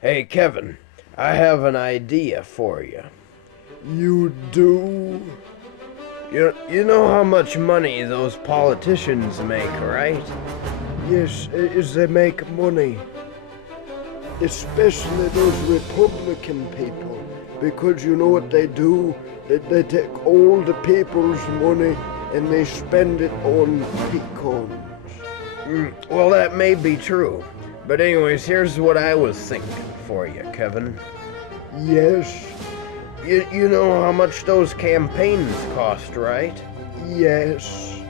Hey, Kevin, I have an idea for you. You do? You know how much money those politicians make, right? Yes, as they make money. Especially those Republican people. Because you know what they do? They take all the people's money and they spend it on pecans. Well, that may be true. But anyways, here's what I was thinking for you, Kevin. Yes, You know how much those campaigns cost, right? yes.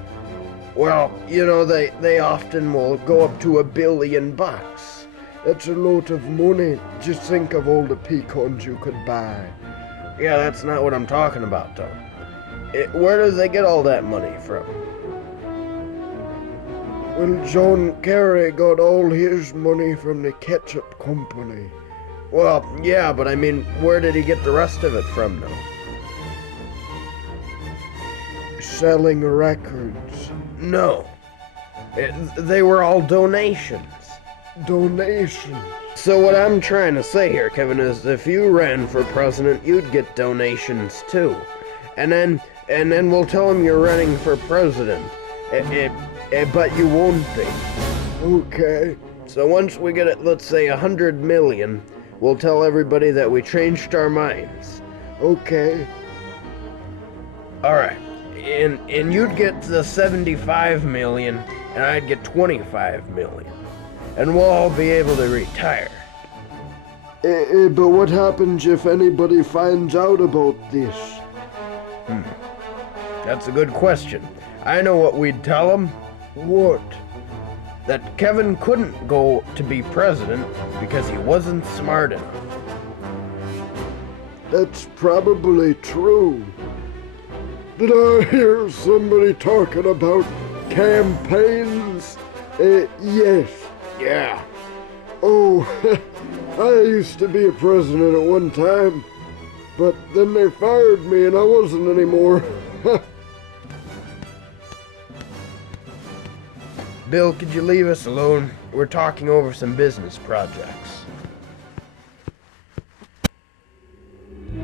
Well, they often will go up to $1 billion. That's a lot of money. Just think of all the pecans you could buy. Yeah, that's not what I'm talking about, though. Where do they get all that money from? Well, John Kerry got all his money from the ketchup company. Well, yeah, but I mean, where did he get the rest of it from, though? Selling records. No. They were all donations. Donations. So what I'm trying to say here, Kevin, is if you ran for president, you'd get donations too. And then we'll tell them you're running for president. But you won't be. Okay. So once we get it, let's say 100 million, we'll tell everybody that we changed our minds. Okay. Alright. And you'd get the 75 million, and I'd get 25 million. And we'll all be able to retire. But what happens if anybody finds out about this? That's a good question. I know what we'd tell them. What? That Kevin couldn't go to be president because he wasn't smart enough. That's probably true. Did I hear somebody talking about campaigns? Yes. Yeah. Oh, I used to be a president at one time, but then they fired me and I wasn't anymore. Bill, could you leave us alone? We're talking over some business projects.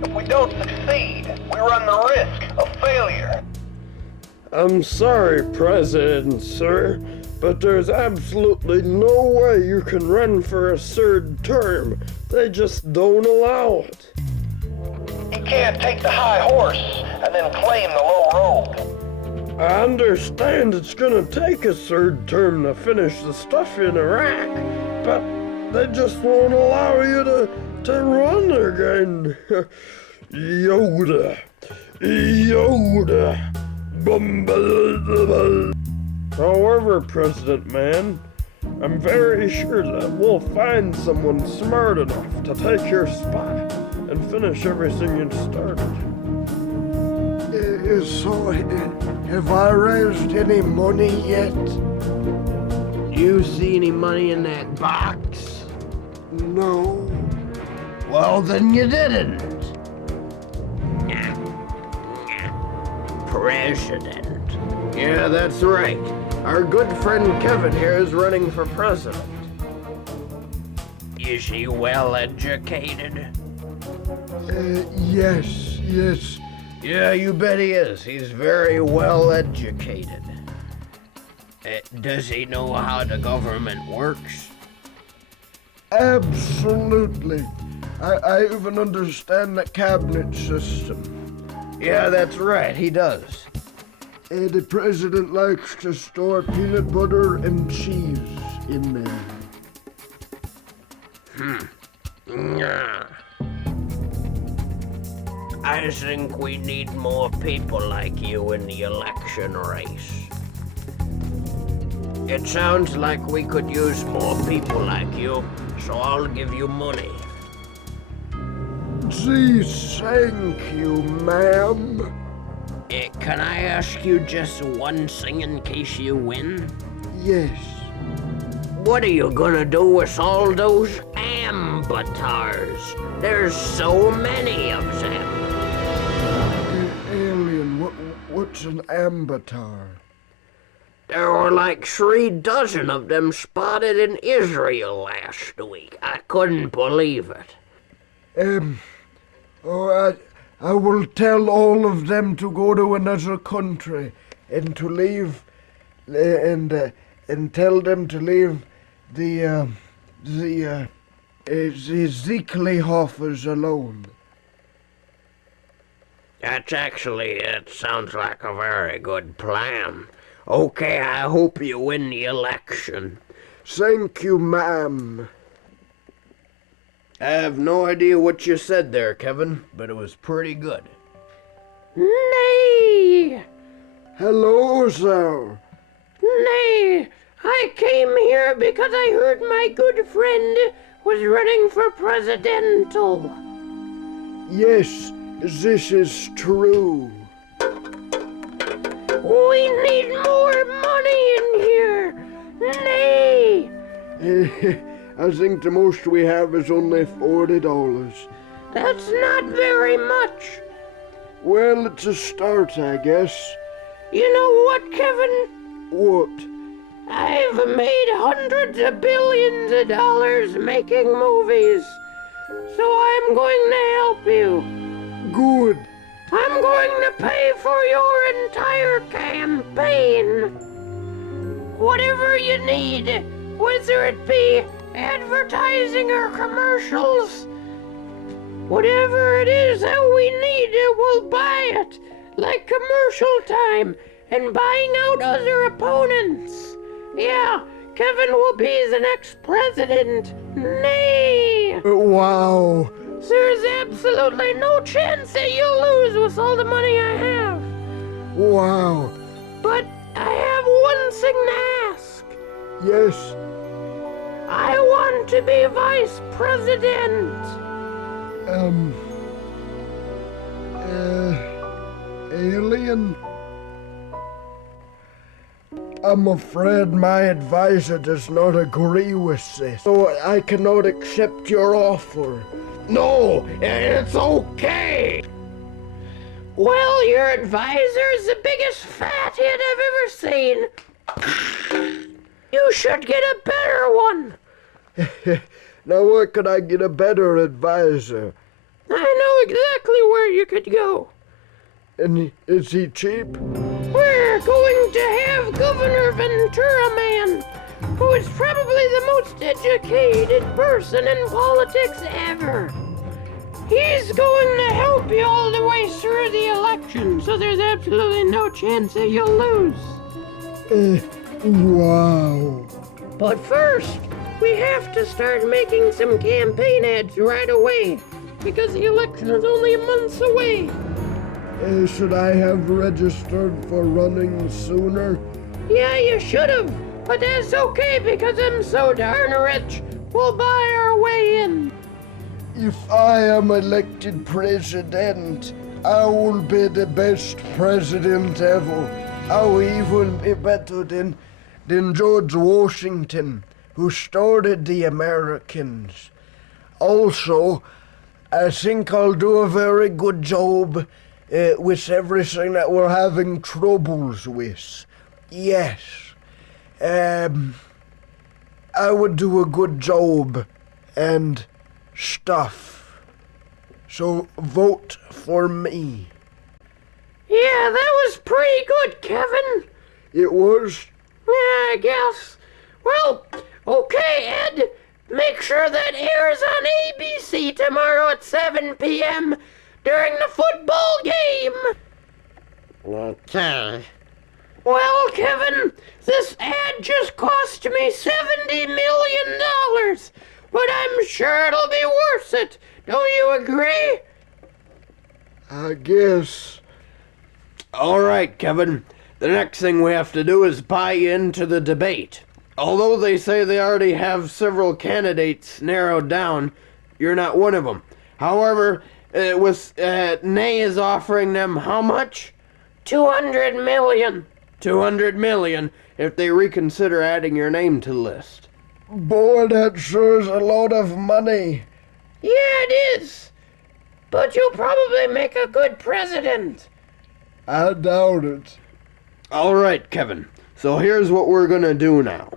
If we don't succeed, we run the risk of failure. I'm sorry, President, sir, but there's absolutely no way you can run for a third term. They just don't allow it. You can't take the high horse and then claim the low road. I understand it's gonna take a third term to finish the stuff in Iraq, but they just won't allow you to run again. Yoda. Yoda. However, President Man, I'm very sure that we'll find someone smart enough to take your spot and finish everything you'd started. So, have I raised any money yet? Do you see any money in that box? No. Well, then you didn't. President. Yeah, that's right. Our good friend Kevin here is running for president. Is he well educated? Yes. Yeah, you bet he is. He's very well educated. Does he know how the government works? Absolutely. I even understand the cabinet system. Yeah, that's right, he does. The president likes to store peanut butter and cheese in there. Yeah. I think we need more people like you in the election race. It sounds like we could use more people like you, so I'll give you money. Gee, thank you, ma'am. Can I ask you just one thing in case you win? Yes. What are you gonna do with all those avatars? There's so many of them. Alien, what's an avatar? There were like 36 of them spotted in Israel last week. I couldn't believe it. I will tell all of them to go to another country and to leave, and tell them to leave the Zieglerhoffers alone. It sounds like a very good plan. Okay, I hope you win the election. Thank you, ma'am. I have no idea what you said there, Kevin, but it was pretty good. Nay! Hello, sir. Nay! I came here because I heard my good friend was running for presidential. Yes, this is true. We need more money in here. Nay! I think the most we have is only $40. That's not very much. Well, it's a start, I guess. You know what, Kevin? What? I've made hundreds of billions of dollars making movies. So I'm going to help you. Good. I'm going to pay for your entire campaign. Whatever you need, whether it be advertising or commercials, whatever it is that we need, we'll buy it, like commercial time and buying out other opponents. Yeah, Kevin will be the next president. Nay! Wow. There's absolutely no chance that you'll lose with all the money I have. Wow. But I have one thing to ask. Yes. I want to be vice president. Alien? I'm afraid my advisor does not agree with this, so I cannot accept your offer. No, it's okay. Well, your advisor's the biggest fathead I've ever seen. You should get a better one. Now where could I get a better advisor? I know exactly where you could go. And is he cheap? We're going to have Governor Ventura Man, who is probably the most educated person in politics ever. He's going to help you all the way through the election, so there's absolutely no chance that you'll lose. Wow. But first, we have to start making some campaign ads right away, because the election is only a month away. Should I have registered for running sooner? Yeah, you should have, but that's okay because I'm so darn rich. We'll buy our way in. If I am elected president, I will be the best president ever. I will even be better than George Washington, who started the Americans. Also, I think I'll do a very good job with everything that we're having troubles with. Yes. I would do a good job and stuff. So vote for me. Yeah, that was pretty good, Kevin. It was? Yeah, I guess. Well, okay, Ed. Make sure that airs on ABC tomorrow at 7 p.m. during the football game. Okay. Well, Kevin, this ad just cost me $70 million, but I'm sure it'll be worth it. Don't you agree? I guess. All right, Kevin. The next thing we have to do is buy into the debate. Although they say they already have several candidates narrowed down, you're not one of them. However, Nay is offering them how much? $200 million. 200 million if they reconsider adding your name to the list. Boy, that sure is a lot of money. Yeah, it is. But you'll probably make a good president. I doubt it. All right, Kevin. So here's what we're gonna do now.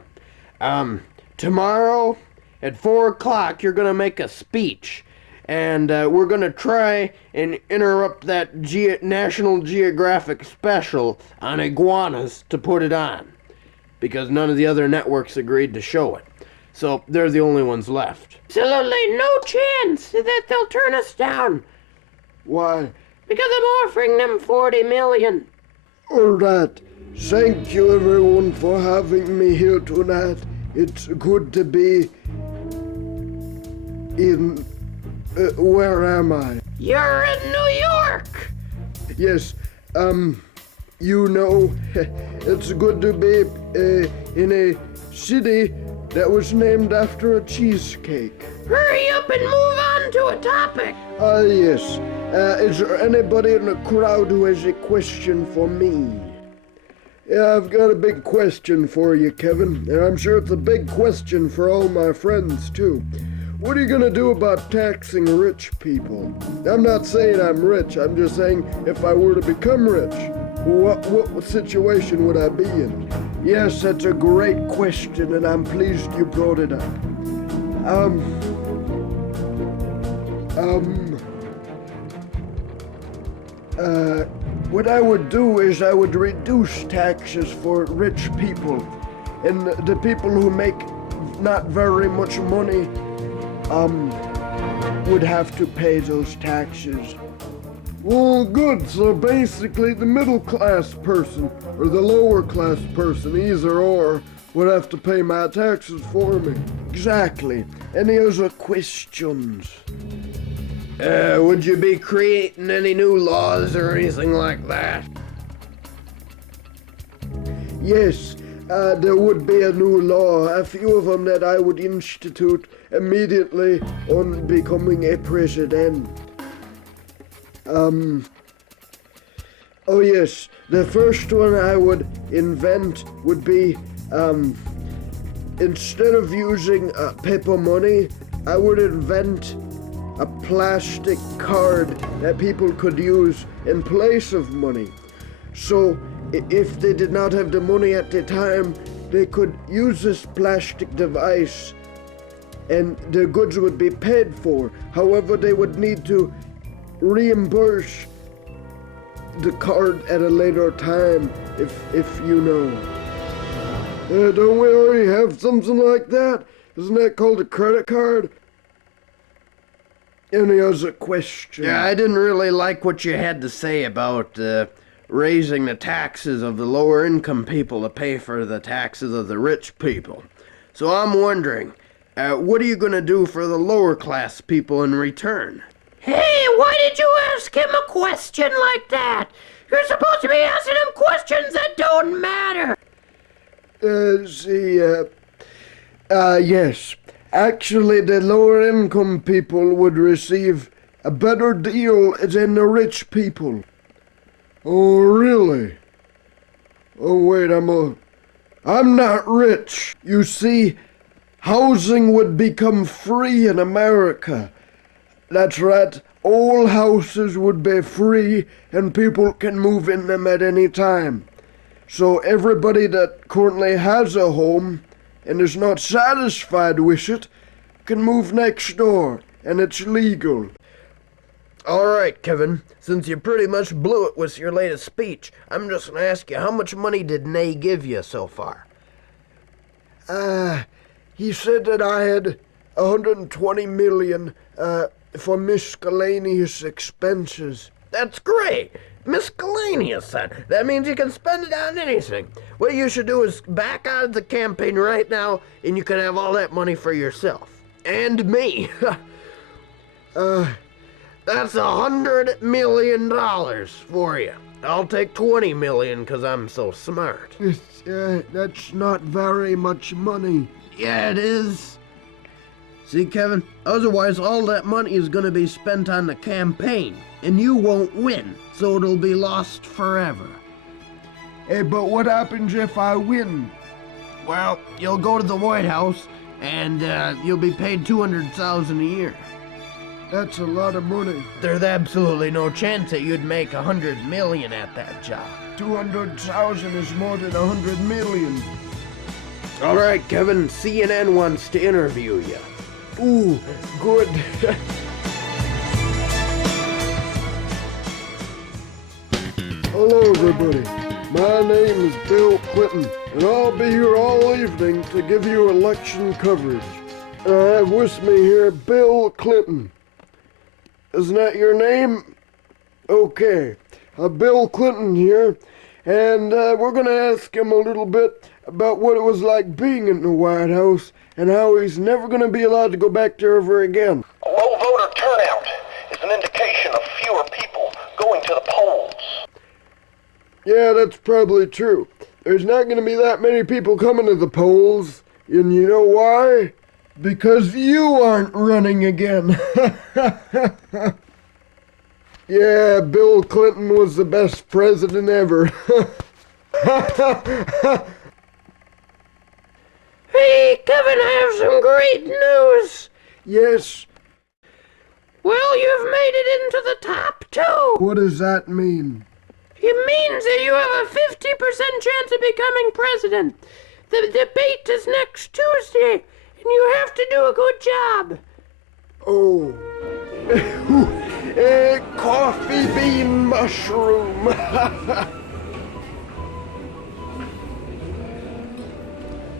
Tomorrow at 4 o'clock, you're gonna make a speech. And we're gonna try and interrupt that National Geographic special on iguanas to put it on. Because none of the other networks agreed to show it. So they're the only ones left. Absolutely no chance that they'll turn us down. Why? Because I'm offering them 40 million. All right. Thank you, everyone, for having me here tonight. It's good to be in... where am I? You're in New York. Yes, you know, it's good to be in a city that was named after a cheesecake. Hurry up and move on to a topic. Yes. Is there anybody in the crowd who has a question for me? Yeah, I've got a big question for you, Kevin, and I'm sure it's a big question for all my friends, too. What are you gonna do about taxing rich people? I'm not saying I'm rich, I'm just saying if I were to become rich, what situation would I be in? Yes, that's a great question, and I'm pleased you brought it up. What I would do is I would reduce taxes for rich people, and the people who make not very much money would have to pay those taxes. Well, good. So basically the middle class person or the lower class person, either or, would have to pay my taxes for me. Exactly. Any other questions? Would you be creating any new laws or anything like that? Yes, there would be a new law, a few of them that I would institute immediately on becoming a president. Oh yes, the first one I would invent would be, instead of using paper money, I would invent a plastic card that people could use in place of money. So if they did not have the money at the time, they could use this plastic device and their goods would be paid for. However, they would need to reimburse the card at a later time, if you know. Don't we already have something like that? Isn't that called a credit card? Any other question? Yeah, I didn't really like what you had to say about raising the taxes of the lower income people to pay for the taxes of the rich people. So I'm wondering, what are you going to do for the lower class people in return? Hey, why did you ask him a question like that? You're supposed to be asking him questions that don't matter. Yes. Actually, the lower income people would receive a better deal than the rich people. Oh, really? Oh, wait, I'm not rich. You see, housing would become free in America. That's right. All houses would be free and people can move in them at any time. So everybody that currently has a home and is not satisfied with it can move next door, and it's legal. All right, Kevin, since you pretty much blew it with your latest speech, I'm just going to ask you, how much money did Nay give you so far? He said that I had 120 million for miscellaneous expenses. That's great. Miscellaneous, then. That means you can spend it on anything. What you should do is back out of the campaign right now, and you can have all that money for yourself. And me. That's $100 million for you. I'll take 20 million because I'm so smart. That's not very much money. Yeah, it is. See, Kevin, otherwise all that money is going to be spent on the campaign, and you won't win, so it'll be lost forever. Hey, but what happens if I win? Well, you'll go to the White House, and you'll be paid $200,000 a year. That's a lot of money. There's absolutely no chance that you'd make 100 million at that job. 200,000 is more than 100 million. All right, Kevin, CNN wants to interview you. Ooh, good. Hello, everybody. My name is Bill Clinton, and I'll be here all evening to give you election coverage. And I have with me here Bill Clinton. Isn't that your name? Okay. Bill Clinton here, and we're going to ask him a little bit about what it was like being in the White House and how he's never going to be allowed to go back there ever again. A low voter turnout is an indication of fewer people going to the polls. Yeah, that's probably true. There's not going to be that many people coming to the polls, and you know why? Because you aren't running again. Yeah, Bill Clinton was the best president ever. Hey, Kevin, I have some great news. Yes, Well, you've made it into the top 2. what does that mean? It means that you have a 50% chance of becoming president. The debate is next Tuesday, and you have to do a good job. Oh. Coffee bean mushroom.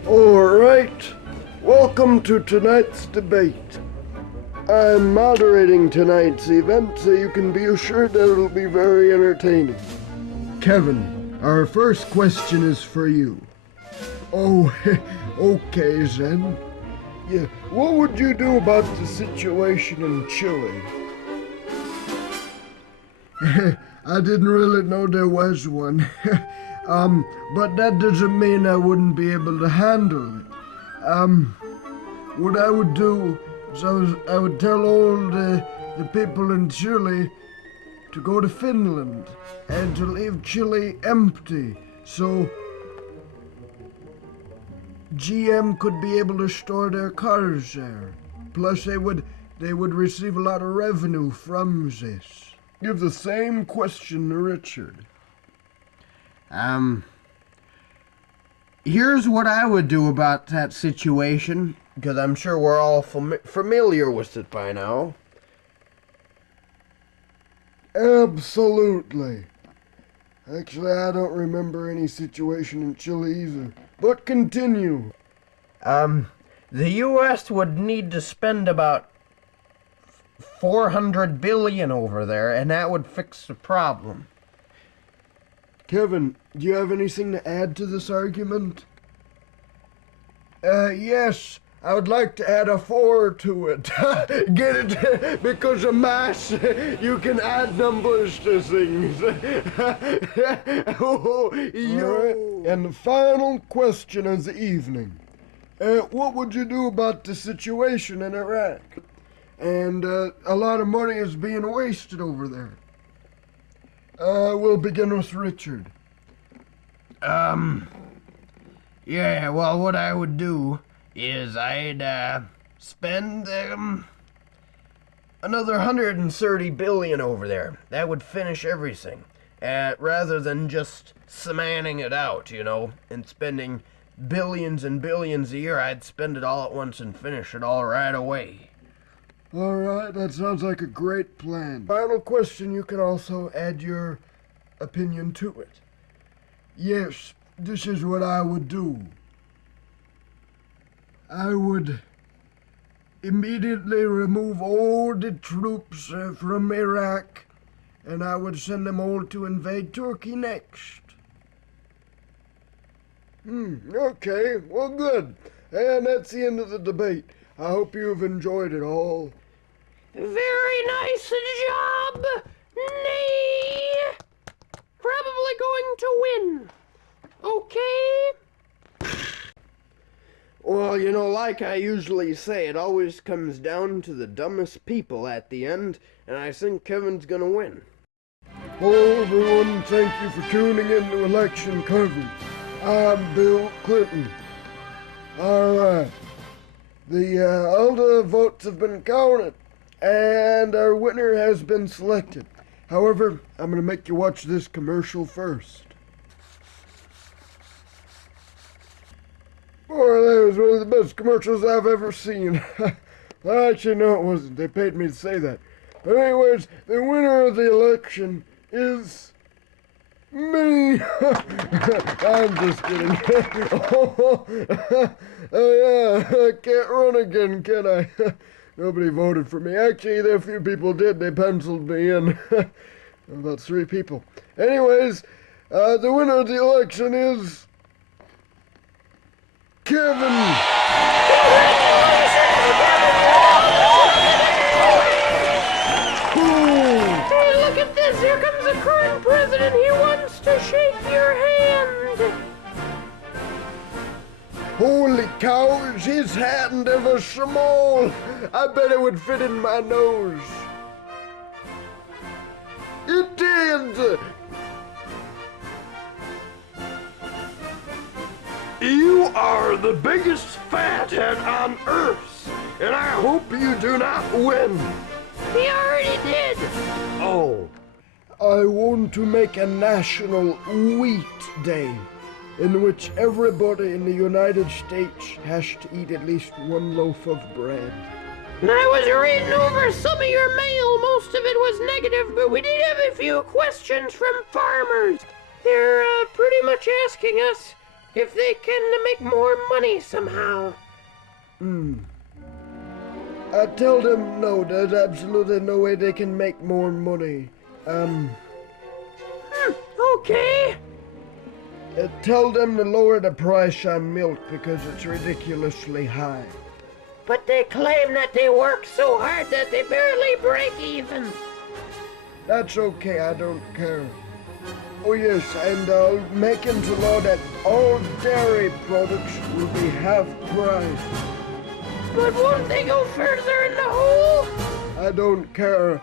All right. Welcome to tonight's debate. I'm moderating tonight's event, so you can be assured that it'll be very entertaining. Kevin, our first question is for you. Oh, okay, Zen. Yeah, what would you do about the situation in Chile? I didn't really know there was one. But that doesn't mean I wouldn't be able to handle it. What I would do is I would tell all the people in Chile to go to Finland and to leave Chile empty, so GM could be able to store their cars there. Plus they would receive a lot of revenue from this. Give the same question to Richard. Here's what I would do about that situation, because I'm sure we're all familiar with it by now. Absolutely. Actually, I don't remember any situation in Chile either. But continue. The U.S. would need to spend about $400 billion over there, and that would fix the problem. Kevin, do you have anything to add to this argument? Yes. I would like to add a 4 to it. Get it? Because of math, you can add numbers to things. Oh, yo. And the final question of the evening. What would you do about the situation in Iraq? And a lot of money is being wasted over there. We'll begin with Richard. Yeah, well, what I would do is I'd spend another $130 billion over there. That would finish everything, rather than just manning it out, and spending billions and billions a year. I'd spend it all at once and finish it all right away. All right, that sounds like a great plan. Final question, you can also add your opinion to it. Yes, this is what I would do. I would immediately remove all the troops from Iraq, and I would send them all to invade Turkey next. Okay, well, good. And that's the end of the debate. I hope you've enjoyed it all. Very nice job. Nay. Probably going to win. Okay? Well, like I usually say, it always comes down to the dumbest people at the end, and I think Kevin's gonna win. Hello, everyone. Thank you for tuning in to election coverage. I'm Bill Clinton. All right. All the votes have been counted. And our winner has been selected. However, I'm gonna make you watch this commercial first. Boy, that was one of the best commercials I've ever seen. Actually, no, it wasn't. They paid me to say that. But anyways, the winner of the election is me. I'm just kidding. Oh yeah, I can't run again, can I? Nobody voted for me. Actually, there a few people did. They penciled me in. About 3 people. Anyways, the winner of the election is Kevin. Hey, look at this. Here comes the current president. He wants to shake your hand. Holy cow, is his hand ever small? I bet it would fit in my nose. It did! You are the biggest fathead on Earth, and I hope you do not win. He already did. Oh. I want to make a national wheat day in which everybody in the United States has to eat at least 1 loaf of bread. I was reading over some of your mail. Most of it was negative, but we did have a few questions from farmers. They're pretty much asking us if they can make more money somehow. I tell them no, there's absolutely no way they can make more money. Okay. Tell them to lower the price on milk because it's ridiculously high. But they claim that they work so hard that they barely break even. That's okay, I don't care. Oh yes, and I'll make into law that all dairy products will be half price. But won't they go further in the hole? I don't care.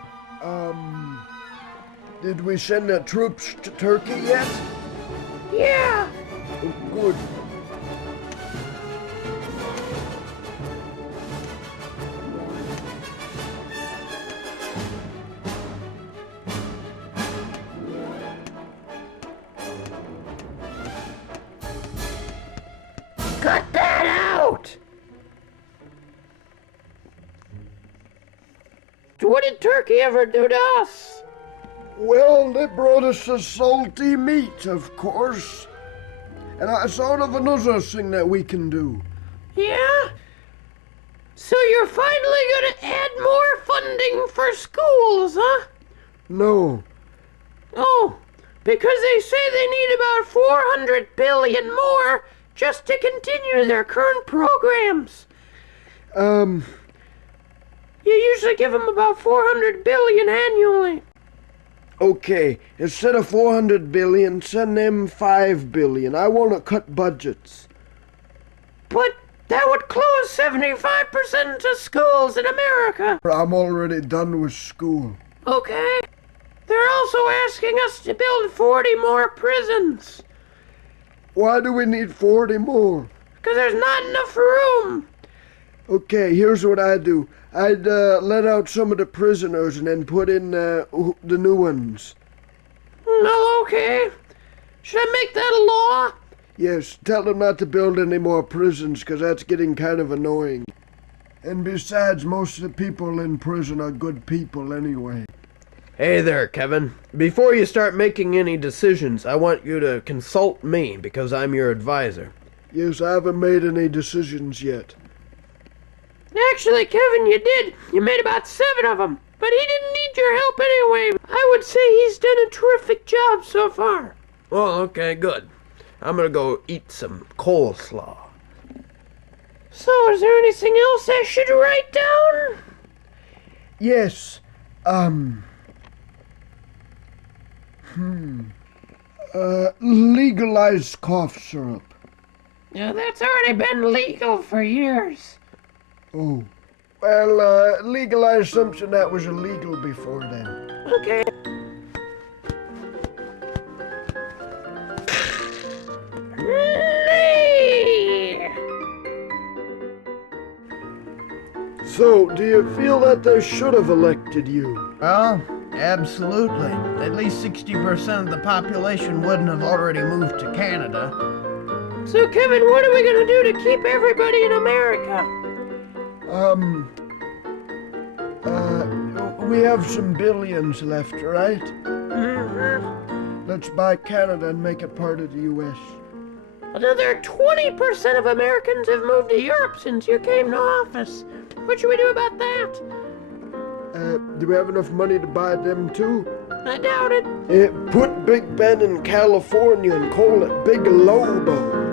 Did we send the troops to Turkey yet? Yeah. Oh, good. Cut that out! What did Turkey ever do to us? Well, they brought us the salty meat, of course. And I thought of another thing that we can do. Yeah? So you're finally gonna add more funding for schools, huh? No. Oh, because they say they need about 400 billion more just to continue their current programs. You usually give them about 400 billion annually. Okay, instead of 400 billion, send them 5 billion. I want to cut budgets. But that would close 75% of schools in America. I'm already done with school. Okay. They're also asking us to build 40 more prisons. Why do we need 40 more? Because there's not enough room. Okay, here's what I do. I'd let out some of the prisoners and then put in the new ones. No, okay. Should I make that a law? Yes, tell them not to build any more prisons, because that's getting kind of annoying. And besides, most of the people in prison are good people anyway. Hey there, Kevin. Before you start making any decisions, I want you to consult me because I'm your advisor. Yes, I haven't made any decisions yet. Actually, Kevin, you did. You made about 7 of them. But he didn't need your help anyway. I would say he's done a terrific job so far. Well, okay, good. I'm gonna go eat some coleslaw. So, is there anything else I should write down? Yes, legalize cough syrup. Yeah, that's already been legal for years. Oh. Well, legalize something that was illegal before then. Okay. So, do you feel that they should have elected you? Oh, absolutely. At least 60% of the population wouldn't have already moved to Canada. So, Kevin, what are we gonna do to keep everybody in America? We have some billions left, right? Mm-hmm. Let's buy Canada and make it part of the U.S. Another 20% of Americans have moved to Europe since you came to office. What should we do about that? Do we have enough money to buy them too? I doubt it. Put Big Ben in California and call it Big Lobo.